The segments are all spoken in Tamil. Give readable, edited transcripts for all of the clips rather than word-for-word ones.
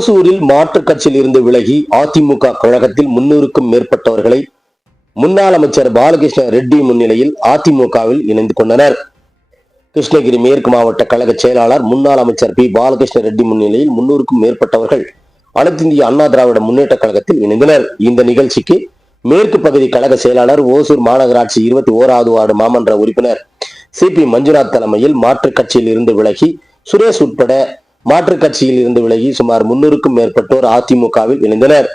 ஓசூரில் மாற்றுக் கட்சியில் இருந்து விலகி அதிமுக கழகத்தில் 300க்கும் மேற்பட்டவர்களை முன்னாள் அமைச்சர் பாலகிருஷ்ண ரெட்டி முன்னிலையில் அதிமுகவில் இணைந்து கொண்டனர். கிருஷ்ணகிரி மேற்கு மாவட்ட கழக செயலாளர் முன்னாள் அமைச்சர் பி பாலகிருஷ்ண ரெட்டி முன்னிலையில் 300க்கும் மேற்பட்டவர்கள் அனைத்து இந்திய அண்ணா திராவிட முன்னேற்ற கழகத்தில் இணைந்தனர். இந்த நிகழ்ச்சிக்கு மேற்கு பகுதி கழக செயலாளர், ஓசூர் மாநகராட்சி 21வது வார்டு மாமன்ற உறுப்பினர் சி.பி. மஞ்சுநாத் தலைமையில் மாற்றுக் கட்சியில் இருந்து விலகி சுரேஷ் உட்பட மாற்றுக் கட்சியில் இருந்து விலகி சுமார் 300க்கும் மேற்பட்டோர் அதிமுகவில் இணைந்தனர்.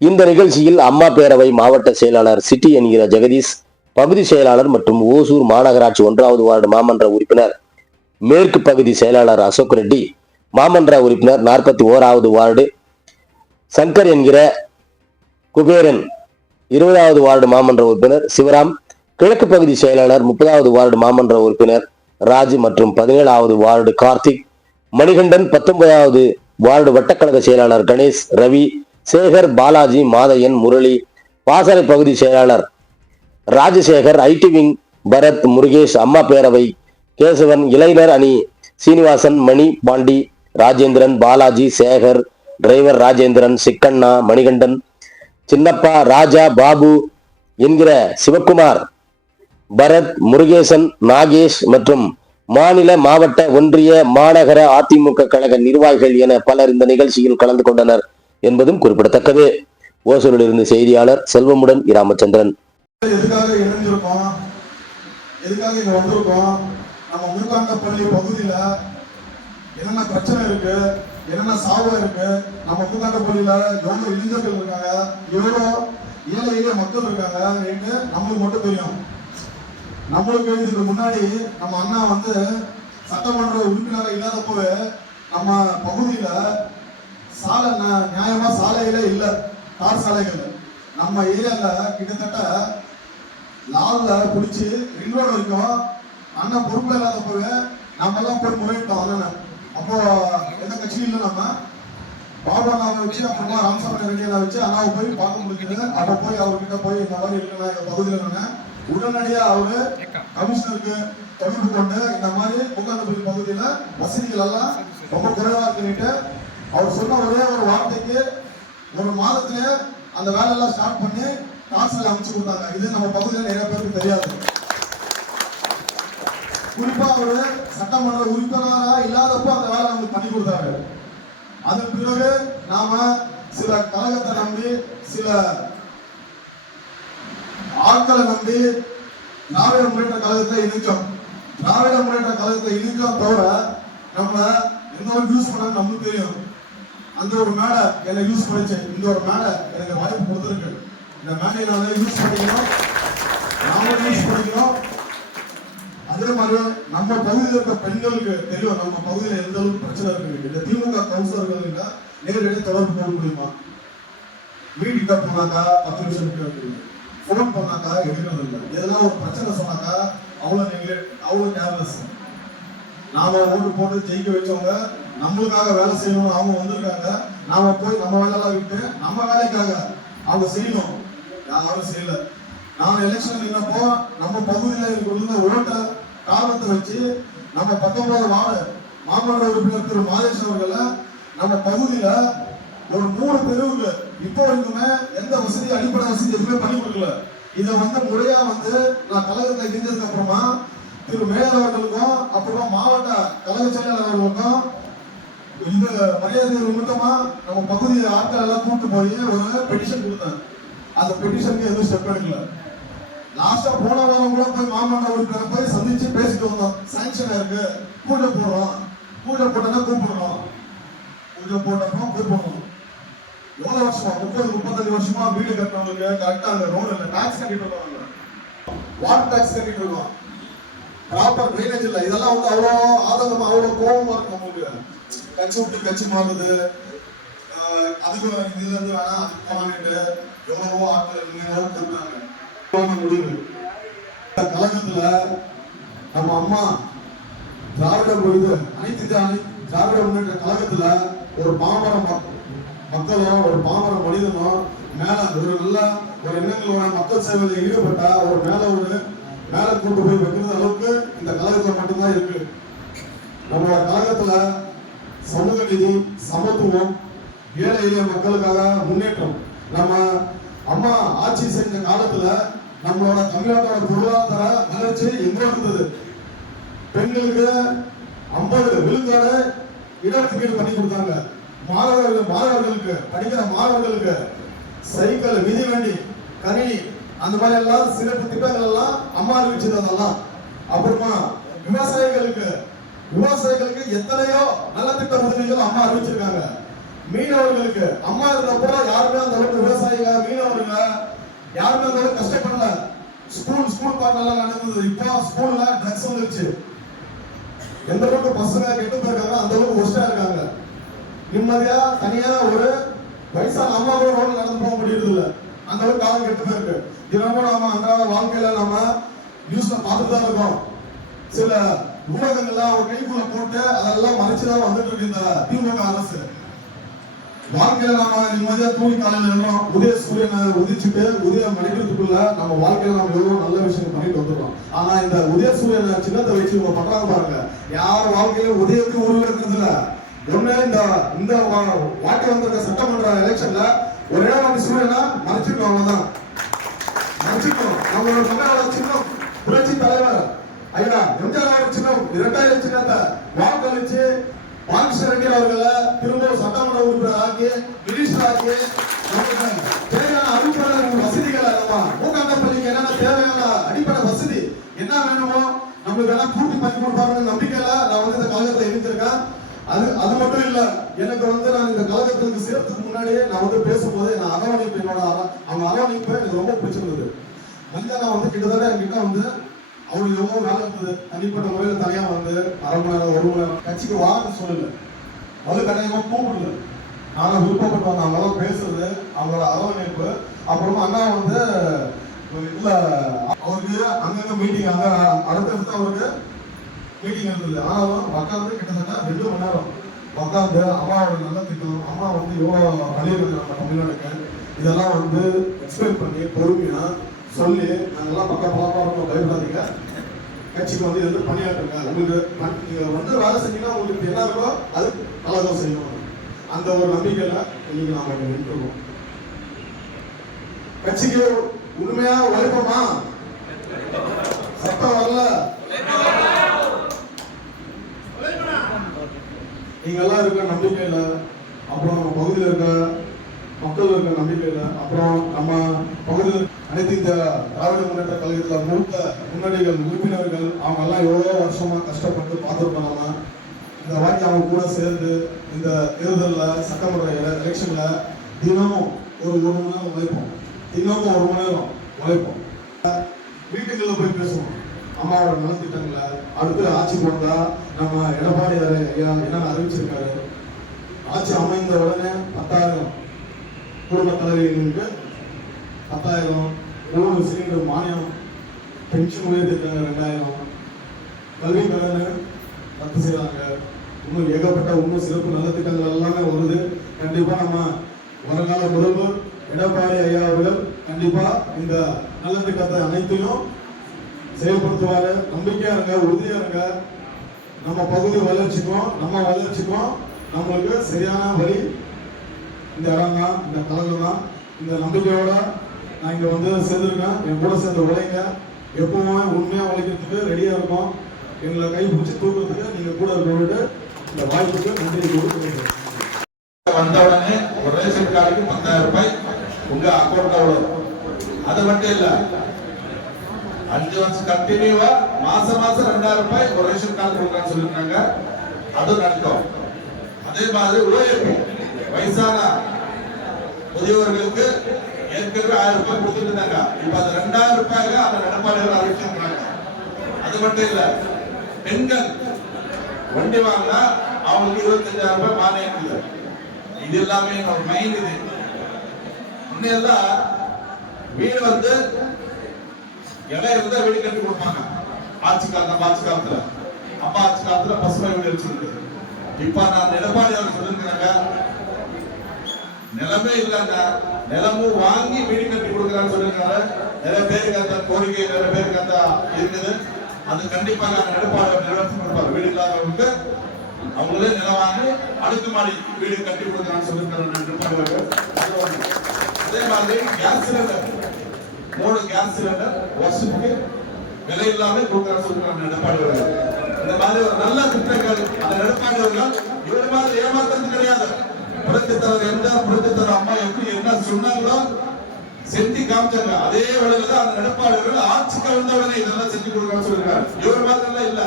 இந்த நிகழ்ச்சியில் அம்மா பேரவை மாவட்ட செயலாளர் சிட்டி என்கிற ஜெகதீஷ், பகுதி செயலாளர் மற்றும் ஓசூர் மாநகராட்சி 1வது வார்டு மாமன்ற உறுப்பினர் மேற்கு பகுதி செயலாளர் அசோக் ரெட்டி, மாமன்ற உறுப்பினர் 41வது வார்டு சங்கர் என்கிற குபேரன், 20வது வார்டு மாமன்ற உறுப்பினர் சிவராம், கிழக்கு பகுதி செயலாளர் 30வது வார்டு மாமன்ற உறுப்பினர் ராஜ் மற்றும் 17வது வார்டு கார்த்திக், மணிகண்டன், 19வது வார்டு வட்டக்கழக செயலாளர் கணேஷ், ரவி, சேகர், பாலாஜி, மாதையன், முரளி, பாசறை பகுதி செயலாளர் ராஜசேகர், ஐடி விங் பரத், முருகேஷ், அம்மா பேரவை கேசவன், இளைஞர் அணி சீனிவாசன், மணி, பாண்டி, ராஜேந்திரன், பாலாஜி, சேகர், டிரைவர் ராஜேந்திரன், சிக்கண்ணா, மணிகண்டன், சின்னப்பா, ராஜா, பாபு என்கிற சிவக்குமார், பரத், முருகேசன், நாகேஷ் மற்றும் மாநில, மாவட்ட, ஒன்றிய, மாநகர அதிமுக கழக நிர்வாகிகள் என பலர் இந்த நிகழ்ச்சியில் கலந்து கொண்டனர் என்பதும் குறிப்பிடத்தக்கது. ஓசூரில் இருந்து செய்தியாளர் செல்வமுடன் ராமச்சந்திரன். எதுக்காக இணைஞ்சிருக்கோம், எதுக்காக இங்க வந்திருக்கோம், நம்ம மூக்காண்டப்பள்ளி பகுதியில என்னென்ன பிரச்சனை இருக்கு, என்னென்ன சாவு இருக்கு, நம்ம மூக்காண்டப்பள்ளியில எவ்வளவு இளைஞர்கள் இருக்காங்க, எவ்வளவு ஏழை எளிய மக்கள் இருக்காங்க நம்மளுக்கு மட்டும் தெரியும். நம்மளுக்கு இதுக்கு முன்னாடி நம்ம அண்ணா சட்டமன்ற உறுப்பினராக இல்லாதப்பவே நம்ம பகுதியில சாலை நியாயமா சாலைகளே இல்லை, தார் சாலைகள் நம்ம ஏரியால கிட்டத்தட்ட லால்ல பிடிச்சி ரிங் ரோடு வரைக்கும் அண்ணன் பொறுப்புல இல்லாதப்பவே நம்ம எல்லாம் போய் முறையிட்டோம். அண்ணன் அப்போ எந்த கட்சியும் இல்லை, நம்ம பாபு அண்ணாவை வச்சு அப்புறமா ராமசாமி ரெட்டியை வச்சு அண்ணாவை போய் பார்க்க முடிஞ்சது. அப்ப போய் அவர்கிட்ட போய் இந்த மாதிரி இருக்குன்னா எங்க பகுதியில உடனடியா அவரு கமிஷனருக்கு தொடர்பு கொண்டு இந்த மாதிரி மூக்காண்டப்பள்ளி பகுதியில வசதிகள் எல்லாம் ரொம்ப குறைவா இருக்குன்னு அவர் சொன்ன ஒரே ஒரு வார்த்தைக்கு ஒரு மாதத்திலே அந்த வேலை எல்லாம் ஸ்டார்ட் பண்ணி காசுல அமைச்சு கொடுத்தாங்க. இது நம்ம பகுதியில நிறைய பேருக்கு தெரியாது. குறிப்பா அவரு சட்டமன்ற உறுப்பினரா இல்லாதப்போ அந்த வேலை நமக்கு பண்ணி கொடுத்தாரு. அதன் பிறகு நாம சில கழகத்தை நம்பி, சில ஆட்களை நம்பி திராவிட முன்னேற்ற கழகத்தை இணைச்சோம். திராவிட முன்னேற்ற கழகத்தை இணைச்சோம் தவிர நம்ம எந்த ஒரு யூஸ் பண்ண நம்மளுக்கு தெரியும். அந்த ஒரு மேடை என்னை யூஸ் பண்ணிச்சு, இந்த ஒரு மேடை எனக்கு வாய்ப்பு கொடுத்துருக்கு. இந்த மேடையை நான் யூஸ் பண்ணிக்கணும், நாமளும் யூஸ் பண்ணிக்கணும். அதே மாதிரி நம்ம பகுதியில் இருக்க பெண்களுக்கு தெரியும் நம்ம பகுதியில் எந்த அளவுக்கு பிரச்சனை இருக்கு. இந்த திமுக கவுன்சிலர்கள் நேரடியாக தொடர்பு போக முடியுமா? வீட்டுக்கிட்ட போனாக்கா 10 நிமிஷம் இருக்கு, போன் பண்ணாக்கா எடுக்கிறது இல்லை. எதனா ஒரு பிரச்சனை சொன்னாக்கா அவ்வளோ கேர்லெஸ். நாம ஓட்டு போட்டு ஜெயிக்க வச்சவங்க நம்மளுக்காக வேலை செய்யணும்னு அவங்க வந்திருக்காங்க. நாம போய் நம்ம வேலையெல்லாம் விட்டு நம்ம வேலைக்காக அவங்க செய்யணும், யாரும் செய்யல. நாம எலெக்ஷன் நின்னப்போ நம்ம பகுதியில் இருந்த ஓட்ட காரணத்தை வச்சு நம்ம 19வது வார்டு மாமன்ற உறுப்பினர் திரு மாதேஷ் அவர்களை நம்ம பகுதியில ஒரு 3 தெருவுக்கு இப்போ வரைக்குமே எந்த வசதி, அடிப்படை வசதி எதுவுமே பண்ணி கொடுக்கல. இதை முறையா நான் கழகத்தை இணைந்ததுக்கு அப்புறமா திரு மேயர் அவர்களுக்கும் அப்புறமா மாவட்ட கழக செயலாளர் அவர்களுக்கும் இந்த மரியாதை நிமித்தமா நம்ம பகுதி ஆட்கள் எல்லாம் கூப்பிட்டு போய் ஒரு பெட்டிஷன் கொடுத்தாங்க. அந்த பெட்டிஷனுக்கு எதுவும் ஸ்டெப் எடுக்கல. லாஸ்டா போன வாரம் கூட போய் மாமன்ற உறுப்பினரை போய் சந்திச்சு பேசிட்டு வந்தோம். சாங்ஷன் இருக்கு, பூஜை போடுறோம், பூஜை போட்டோன்னா கூப்பிடுறோம், பூஜை போட்டப்போ கூப்பிடணும். எவ்வளவு வருஷமா 30-35 வருஷமா வீடு கட்டினவங்களுக்கு கரெக்டா அந்த ரோடு இல்லை, டாக்ஸ் கட்டிட்டு இருக்காங்க, வாட்டர் டாக்ஸ் கட்டிட்டு இருக்கோம், ப்ராப்பர் ட்ரைனேஜ் இல்லை. இதெல்லாம் அவ்வளோ ஆதங்கமா, அவ்வளோ கோபமா இருக்கு நம்மளுக்கு. கட்சி விட்டு கட்சி மாறுது, அதுக்கு இதுல இருந்து வேணா அதுக்கு போனான்ட்டு எவ்வளவோ ஆட்கள் கொடுத்தாங்க. முடிவு கழகத்துல நம்ம அம்மா திராவிட அனைத்து திராவிட முன்னேற்ற கழகத்துல ஒரு பாமர மக்களும் ஒரு பாமர மனிதனும் மேல ஒரு நல்ல ஒரு எண்ணங்களோட மக்கள் சேவையில் ஈடுபட்டா ஒரு மேல கொண்டு போய் வைக்கிறது அளவுக்கு இந்த கழகத்துல மட்டும்தான் இருக்கு. நம்மளோட கழகத்துல சமூக நீதி, சமத்துவம், ஏழை எளிய மக்களுக்காக முன்னேற்றம். நம்ம அம்மா ஆட்சி செஞ்ச காலத்துல நம்மளோட தமிழ்நாட்டோட பொருளாதார வளர்ச்சி எங்க இருந்தது? பெண்களுக்கு 50 விழுக்காடு இடஒதுக்கீடு பண்ணி கொடுத்தாங்க. மாணவர்களுக்கு படிக்கிற மாணவர்களுக்கு சைக்கிள், மிதிவண்டி, கணினி, அந்த மாதிரி எல்லாம் சிறப்பு திட்டங்கள் எல்லாம் அம்மா அறிவிச்சது. அதெல்லாம் அப்புறமா விவசாயிகளுக்கு எத்தனையோ நல்ல திட்ட உதவிகள் அம்மா அறிவிச்சிருக்காங்க. மீனவர்களுக்கு அம்மா இருந்தப்போ யாருமே அந்த அளவுக்கு விவசாயிங்க, மீனவருங்க யாருமே அந்த அளவுக்கு கஷ்டப்படல. ஸ்கூல் பாட்டெல்லாம் நடந்தது. இப்போ ஸ்கூல்ல ட்ரக்ஸ் வந்துருச்சு. எந்த அளவுக்கு பசங்க கெட்டு போயிருக்காங்க, அந்த அளவுக்கு ஒஸ்டா இருக்காங்க. நிம்மதியா தனியா ஒரு வயசான அம்மா கூட ரோட்ல நடந்து போக முடியறது இல்ல. அந்த அளவுக்கு காலம் கெட்டு போயிருக்கு. தினமும் நாம அன்றாட வாழ்க்கையில நம்ம நியூஸ்ல பார்த்துட்டு தான் இருக்கோம். சில ஊடகங்கள்லாம் ஒரு கைக்குள்ள போட்டு அதெல்லாம் மறைச்சுதான் வந்துட்டு இருக்கு இந்த திமுக அரசு. வாழ்க்கையில நாம நிம்மதியா தூங்கி காலையில எழுறோம். உதய சூரியனை உதிச்சுட்டு உதயம் மணிக்கிறதுக்குள்ள நம்ம வாழ்க்கையில நம்ம எவ்வளவு நல்ல விஷயம் பண்ணிட்டு வந்துடுறோம். ஆனா இந்த உதய சூரியனை சின்னத்தை வச்சு இவங்க பண்றாங்க பாருங்க. யார் வாழ்க்கையில உதயத்துக்கு உருவெடுக்கிறது இல்ல. ஒண்ணு இந்த வாட்டி வந்திருக்க சட்டமன்ற எலெக்ஷன்ல ஒரு இடம் சூரியனா மறைச்சிருக்கோம். அவ்வளவுதான் மறைச்சிருக்கோம். நம்மளோட தமிழோட சின்னம் புரட்சி தலைவர் ஐயா எம்ஜிஆர் சின்னம் 2000 சின்னத்தை வாக்களிச்சு பாலகிருஷ்ண ரெட்டி அவர்களை திரும்ப சட்டமன்ற உறுப்பினர் ஆக்கி மினிஸ்டர் ஆக்கி தேவையான அடிப்படை வசதிகளை மூக்காண்டப்பள்ளிக்கு என்னென்ன தேவையான அடிப்படை வசதி என்ன வேணுமோ நம்மளுக்கு எல்லாம் பூர்த்தி பண்ணி கொடுப்பாங்க நம்பிக்கையில நான் இந்த கழகத்தை இருந்திருக்கேன். அது மட்டும் இல்ல, எனக்கு நான் இந்த கழகத்துக்கு சேர்த்துக்கு முன்னாடியே நான் பேசும்போது நான் அரவணைப்பு அவங்க அரவணைப்பு எனக்கு ரொம்ப பிடிச்சிருந்தது. நான் கிட்டத்தட்ட என்கிட்ட அவருக்கு எவ்வளவு வேலை இருந்தது. தனிப்பட்ட முறையில தனியா அரை மணி நேரம் 1 மணி நேரம் கட்சிக்கு வான்னு சொல்லல, அது கட்டாயமா கூப்பிடல. நாங்க விருப்பப்பட்டு அவங்களாம் பேசுறது, அவங்களோட அரவணைப்பு. அப்புறமா அண்ணா இல்ல அவருக்கு அங்கங்க மீட்டிங் அங்க அடுத்தடுத்து அவருக்கு மீட்டிங் இருந்தது. ஆனாலும் உட்காந்து கிட்டத்தட்ட 2 மணி நேரம் உட்காந்து அம்மாவோட நல்ல திட்டம், அம்மா எவ்வளவு பண்ணியிருக்காங்க நம்ம தமிழ்நாட்டுக்கு, இதெல்லாம் எக்ஸ்பிளைன் பண்ணி பொறுமையா சொல்லி நாங்கெல்லாம் பக்கம் பயப்படாதீங்க, கட்சிக்கு இது பணியாற்றுங்க, உங்களுக்கு நீங்க வேலை செஞ்சீங்கன்னா உங்களுக்கு என்ன இருக்கோ அது நல்லா செய்யணும். அந்த ஒரு நம்பிக்கையில இன்னைக்கு நாம நின்றுருக்கோம். கட்சிக்கு உண்மையா உழைப்போமா? சட்டம் வரல, நீங்க எல்லாம் இருக்க நம்பிக்கையில, அப்புறம் நம்ம பகுதியில் இருக்க மக்கள் இருக்க நம்பிக்கையில, அப்புறம் நம்ம பகுதியில் அனைத்து இந்த திராவிட முன்னேற்ற கழகத்துல மூத்த முன்னோடிகள் உறுப்பினர்கள் அவங்க எல்லாம் எவ்வளவு வருஷமா கஷ்டப்பட்டு பார்த்துருக்கோம். நம்ம இந்த வாட்டி அவங்க கூட சேர்ந்து இந்த தேர்தலில் சட்டமன்ற எலெக்ஷன்ல தினமும் ஒரு 1 மணி நேரம் உழைப்போம். தினமும் 1 மணி நேரம் உழைப்போம். வீட்டுகளில் போய் பேசுவோம் அம்மாவோட நலத்திட்டங்களை. அடுத்து ஆட்சிக்கு வந்தா நம்ம எடப்பாடி ஐயா என்ன அறிவிச்சிருக்காரு, ஆட்சி அமைந்த உடனே 10,000 குடும்ப தலைவர்களுக்கு 10,000, 3 சிலிண்டர் மானியம், பென்ஷன் உயர்த்திருக்காங்க 2,000, கல்வி கடன் ரத்து செய்யறாங்க. இன்னும் ஏகப்பட்ட சிறப்பு நல்ல திட்டங்கள் எல்லாமே வருது. கண்டிப்பா நம்ம வருங்கால முதல்வர் எடப்பாடி ஐயா அவர்கள் கண்டிப்பா இந்த நல்ல திட்டத்தை அனைத்தையும் செயல்படுத்துவாரு. நம்பிக்கையா இருங்க, உறுதியா இருங்க. நம்ம பகுதி வளர்ச்சிக்கும் நம்மளுக்கு சரியான வழி இந்த இடம் தான், இந்த கழகம் தான். இந்த நம்பிக்கையோட நான் இங்க சேர்ந்துருக்கேன். என் கூட சேர்ந்து உழைங்க. எப்பவுமே உண்மையா உழைக்கிறதுக்கு ரெடியா இருக்கும். எங்களை கை பிடிச்சி தூக்குறதுக்கு நீங்க கூட இருக்க இந்த வாய்ப்புக்கு நன்றி கொடுத்து வந்த உடனே ஒரு ரேஷன் கார்டுக்கு 10,000 ரூபாய் உங்க அக்கௌண்ட்ல வரும். அது மட்டும் இல்ல, 5 வருஷம் கண்டினியூவா மாசம் 2,000 ரூபாய் ஒரு ரேஷன் கார்டு கொடுக்கறான்னு சொல்லிருக்காங்க. அதுவும் நடக்கும். அதே மாதிரி ஓஏபி வயசான முதியவர்களுக்கு ஏற்கனவே 1000 ரூபாய் கொடுத்துட்டு இருந்தாங்க. இப்ப அது 2,000 ரூபாய்க்கு அந்த எடப்பாடியார் அறிவிச்சிருக்காங்க. அது மட்டும் இல்ல, பெண்கள் வண்டி வாங்கினா அவங்களுக்கு 25,000 ரூபாய் மானியம் இருக்குது. இது எல்லாமே ஒரு மைண்ட். இது முன்னெல்லாம் வீடு இடம் இருந்தா வீடு கட்டி கொடுப்பாங்க. ஆட்சி காலத்துல அம்மா ஆட்சி காலத்துல பசுமை வீடு வச்சிருக்கு. இப்ப நான் எடப்பாடி அவர் சொல்லிருக்கிறாங்க, நிலமே இல்லைங்க, நிலமும் வாங்கி வீடு கட்டி கொடுக்குறான்னு சொல்லிருக்காரு. நிறைய பேருக்கு அந்த கோரிக்கை, நிறைய பேருக்கு அந்த இருக்குது. அது கண்டிப்பாக எடப்பாடி நிறைவேற்றி கொடுப்பாரு. வீடு இல்லாதவங்களுக்கு அவங்களே நிலம் வாங்கி அடுக்குமாடி வீடு கட்டி கொடுக்கறான்னு சொல்லிருக்காங்க. அதே மாதிரி கேஸ் சிலிண்டர் 3 கேஸ் சிலிண்டர் வருஷத்துக்கு விலை இல்லாம கொடுக்கறான்னு சொல்லிருக்காங்க எடப்பாடி அவர்கள். இந்த மாதிரி ஒரு நல்ல திட்டங்கள் அந்த எடப்பாடி அவர்கள் இவர் மாதிரி ஏமாத்துறது கிடையாது. புரட்சித்தலைவர் எம்ஜிஆர், புரட்சித்தலைவர் அம்மா எப்படி என்ன சொன்னாங்களோ செஞ்சு காமிச்சாங்க. அதே வேளையில தான் அந்த எடப்பாடி அவர்கள் ஆட்சிக்கு வந்தவனே இதெல்லாம் செஞ்சு கொடுக்கறான்னு சொல்லிருக்காரு. இவர் மாதிரி எல்லாம் இல்ல.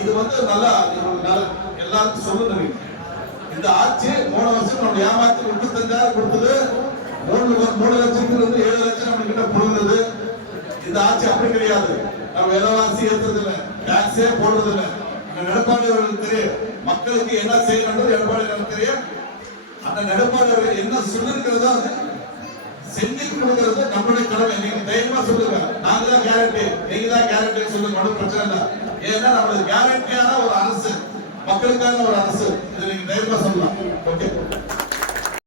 இது வந்து நல்லா எல்லாருக்கும் சொல்லுங்க. இந்த ஆட்சி 3 வருஷம் நம்ம ஏமாத்தி 35,000 கொடுத்தது 3 லட்சத்துக்கு வந்து 7 லட்சம் நம்ம கிட்ட புரிந்தது. இந்த ஆட்சி அப்படி கிடையாது. நம்ம விலைவாசி ஏற்றது இல்லை, டாக்ஸே போடுறது இல்லை. எடப்பாடி அவர்களுக்கு தெரியும் மக்களுக்கு என்ன செய்ய வேண்டும். எடப்பாடி அவர்களுக்கு தெரியும் அந்த எடப்பாடி அவர்கள் என்ன சொல்லிருக்கிறதோ செஞ்சு கொடுக்கிறது நம்மளுடைய கடமை. நீங்க தைரியமா சொல்லுங்க, நாங்க தான் கேரண்டி, நீங்க தான் கேரண்டி சொல்லுங்க, ஒன்றும் பிரச்சனை இல்லை. ஏன்னா நம்மளுக்கு கேரண்டியான ஒரு அரசு, மக்களுக்கான ஒரு அரசு, இதை நீங்க தைரியமா சொல்லலாம்.